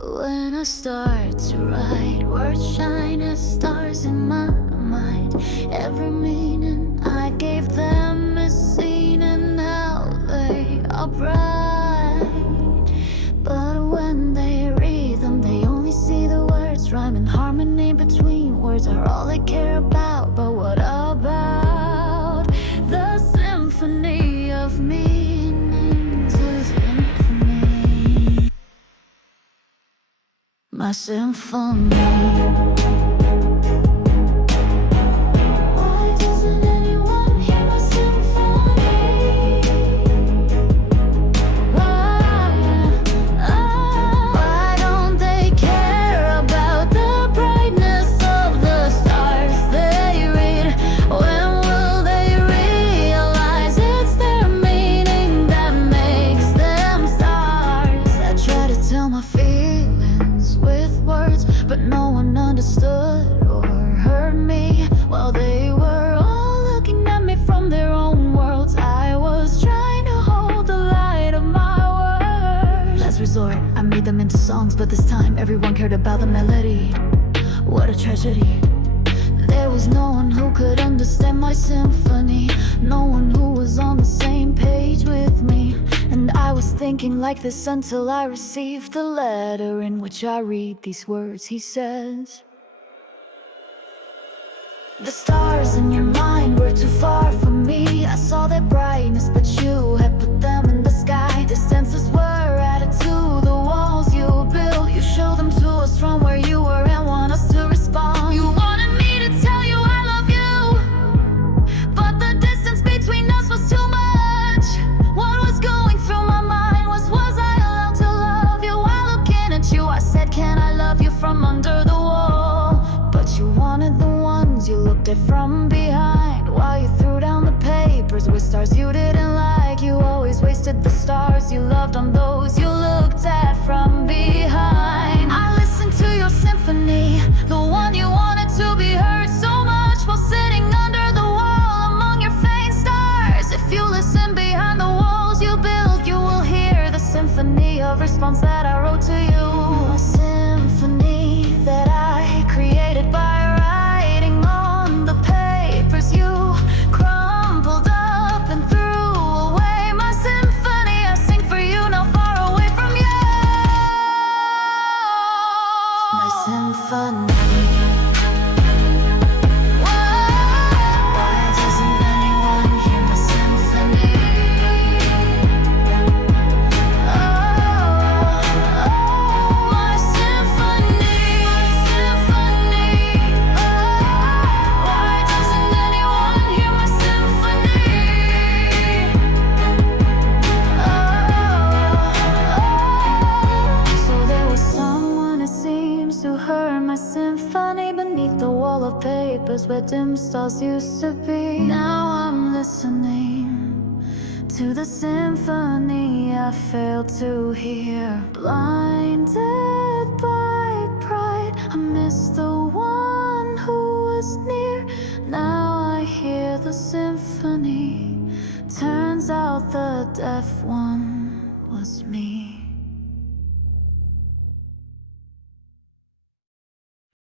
When I start to write, words shine as stars in my mind. Every meaning I gave them is seen, and now they are bright. But when they read them, they only see the words. Rhyme and harmony between words are all they care about. But what about the symphony of meanings within me? My symphony. Why doesn't anyone hear my symphony? Why don't they care about the brightness of the stars they read? When will they realize it's their meaning that makes them stars? I try to tell my feelings with words, but no one understood or heard me. While they were all looking at me from their own worlds, I was trying to hold the light of my words. Last resort, I made them into songs, but this time everyone cared about the melody. What a tragedy. There was no one who could understand my symphony, no one who was on the same page with me. And I was thinking like this until I received the letter in which I read these words. He says, the stars in your mind were too far from me. I saw their brightness, but you had put them in the sky. Distances were added to the walls you built. You showed them to us from where you were and want us to respond. You wanted me to tell you I love you, but the distance between us was too much. What was going through my mind was I allowed to love you? While looking at you, I said, can I love you from under the wall? But you wanted the ones you looked at from behind. While you threw down the papers with stars you didn't like. You always wasted the stars you loved on those you looked at from behind. I listened to your symphony, the one you wanted to be heard so much, while sitting under the wall among your faint stars. If you listen behind the walls you build, you will hear the symphony of response that I wrote to you. A symphony that I created by writing on the papers you crumpled up and threw away. My symphony I sing for you, now far away from you. My symphony. Why doesn't anyone hear my symphony? My symphony. Why doesn't anyone hear my symphony? So there was someone, it seems, who heard my symphony beneath the wall of papers where dim stars used to be. Now I'm listening to the symphony I failed to hear. Blinded by pride, I missed the one who was near. Now I hear the symphony. Turns out the deaf one